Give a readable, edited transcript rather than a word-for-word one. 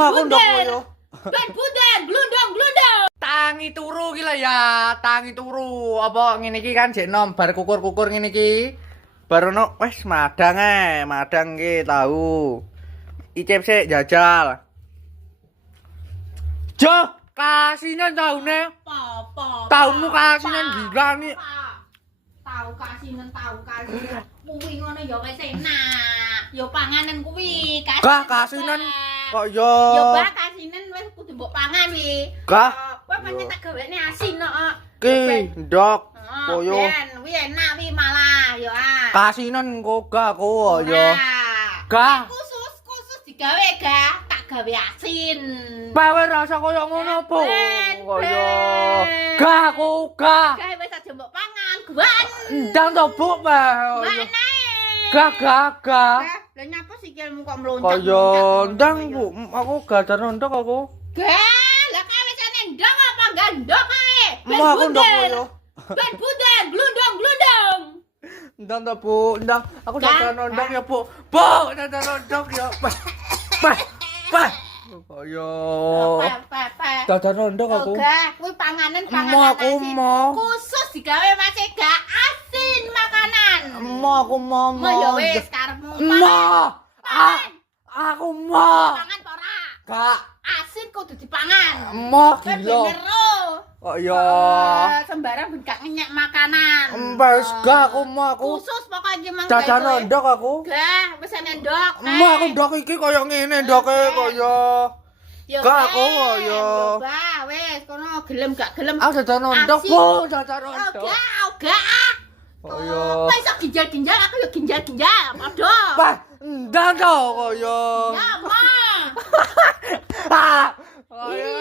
aku ndak koyo. Ben bunder, glundong. Tangi turu ki lah ya, tangi turu. Apa ngene iki kan jek nom bar kukur-kukur ngene iki. Bar ono wis madang ki tahu. Icip sik jajal. Jo, kasinan taune. Apa? Tahunmu kasinan gila nih. Tahu kasinan. Kuwi ngono ya wis enak. Ya panganan kuwi, Gah kasinan kok yo. Ya bah kasinan wis kudu mbok pangan wi. Gah. Kowe pancen tak gawene asin kok. Ki, ndok. Koyo. Ben, wi enak wi malah ya. Kasinan kok gak kok yo. Gah. Khusus digawe gak tak gawe asin. Bawe rasa koyo ngono po. Koyo. Gah kok gah. Gawe wis aja mbok pangan, guan. Ndang to buk mah. Mana? Gah. Lah nyapa sikilmu kok mloncat? Koyo ndang Bu, aku gak ada ndok aku. Gah, lah kawisane ndong apa gak ndong ae? Mau aku ndok koyo. Ben bunder, glundong. Ndang to Bu, ndang aku gak ada ndok ya Bu. Bu, gak ada ndok ya. Pak. Koyo. Pe. Gak ada ndok aku. Gak, kuwi panganan Mau aku asin. mau. Khusus digawe Mas gak asin makanan. Mau aku mau. Mau ya wis karepmu. Mau. Aku mau. Pangan apa ora? Gak. Asin kudu dipangan. Mau Kowe gila. bener ro. Kok yo. Sembarang ben gak ngenyek makanan. Wes gak aku mau aku. Khusus pokoknya mang Dadane ndok aku. Gah, wis ana ndok. Mau aku ndok iki koyo ngene ndoke koyo. Gak aku koyo. Bah, wis kono gelem gak gelem. Aku dadane ndok Bu, dadane ndok. Gak. Koyo. Kowe iso ginjal-ginjal, aku yo ginjal-ginjal. Padha. Pak, ndang to koyo. Ya, Ma. Ah. Koyo.